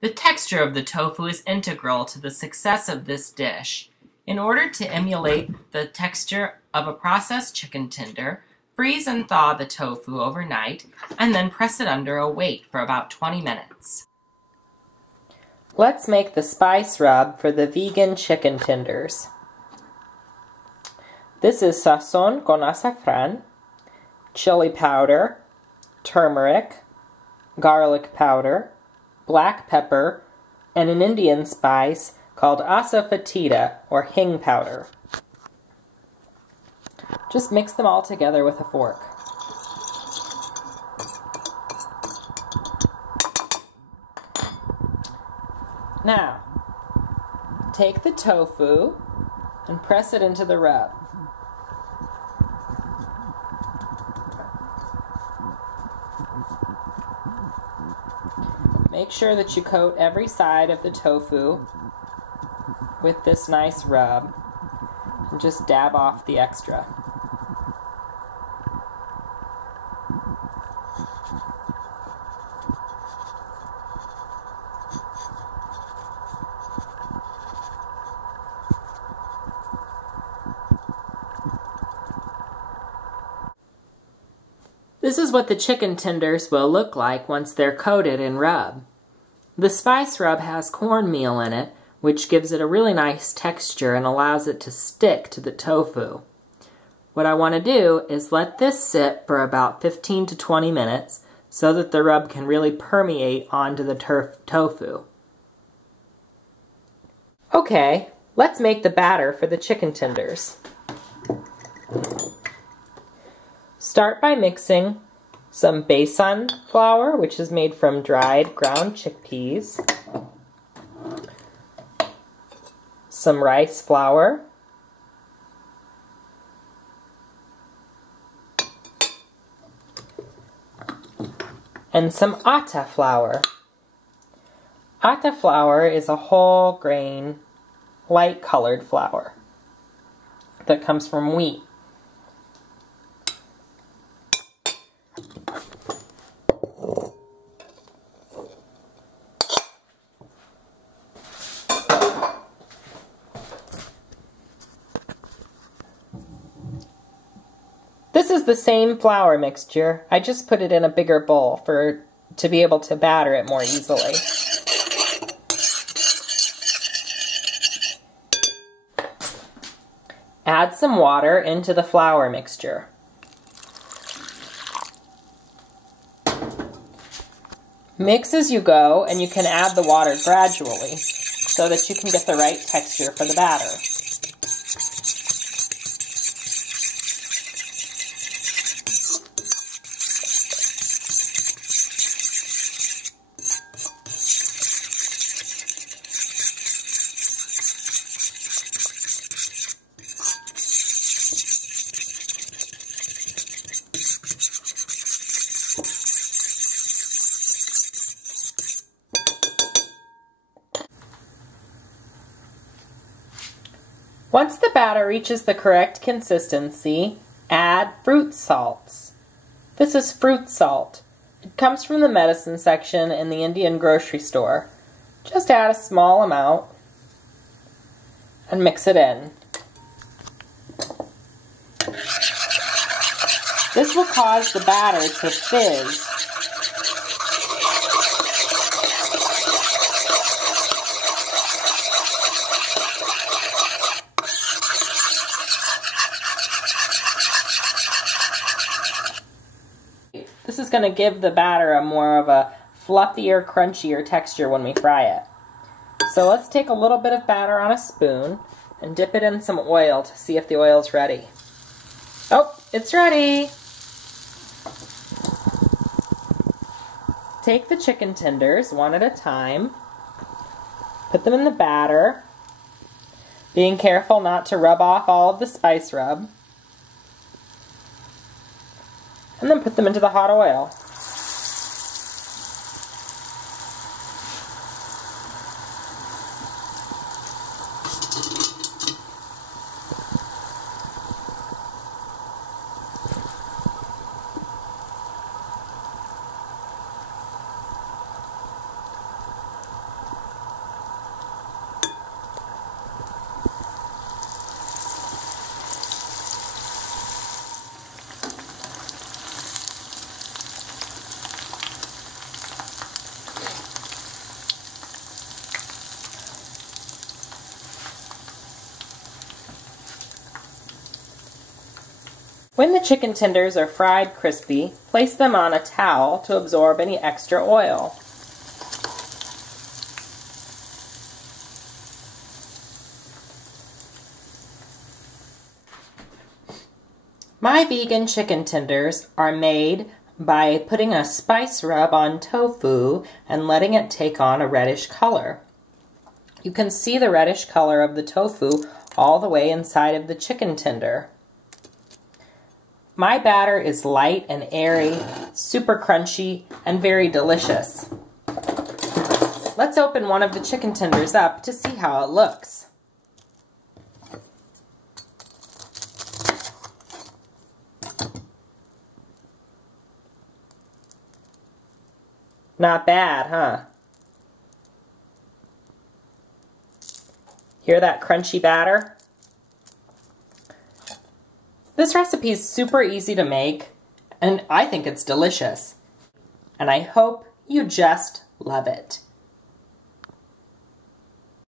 The texture of the tofu is integral to the success of this dish. In order to emulate the texture of a processed chicken tender, freeze and thaw the tofu overnight and then press it under a weight for about 20 minutes. Let's make the spice rub for the vegan chicken tenders. This is sazon con azafrán, chili powder, turmeric, garlic powder, black pepper, and an Indian spice called asafoetida, or hing powder. Just mix them all together with a fork. Now, take the tofu and press it into the rub. Make sure that you coat every side of the tofu with this nice rub and just dab off the extra. This is what the chicken tenders will look like once they're coated in rub. The spice rub has cornmeal in it, which gives it a really nice texture and allows it to stick to the tofu. What I want to do is let this sit for about 15 to 20 minutes so that the rub can really permeate onto the tofu. Okay, let's make the batter for the chicken tenders. Start by mixing some besan flour, which is made from dried ground chickpeas, some rice flour, and some atta flour. Atta flour is a whole grain, light colored flour that comes from wheat. This is the same flour mixture. I just put it in a bigger bowl to be able to batter it more easily. Add some water into the flour mixture. Mix as you go, and you can add the water gradually so that you can get the right texture for the batter. Once the batter reaches the correct consistency, add fruit salts. This is fruit salt. It comes from the medicine section in the Indian grocery store. Just add a small amount and mix it in. This will cause the batter to fizz. This is going to give the batter a more of a fluffier, crunchier texture when we fry it. So let's take a little bit of batter on a spoon and dip it in some oil to see if the oil's ready. Oh, it's ready! Take the chicken tenders one at a time, put them in the batter, being careful not to rub off all of the spice rub, and then put them into the hot oil. When the chicken tenders are fried crispy, place them on a towel to absorb any extra oil. My vegan chicken tenders are made by putting a spice rub on tofu and letting it take on a reddish color. You can see the reddish color of the tofu all the way inside of the chicken tender. My batter is light and airy, super crunchy, and very delicious. Let's open one of the chicken tenders up to see how it looks. Not bad, huh? Hear that crunchy batter? This recipe is super easy to make, and I think it's delicious. And I hope you just love it.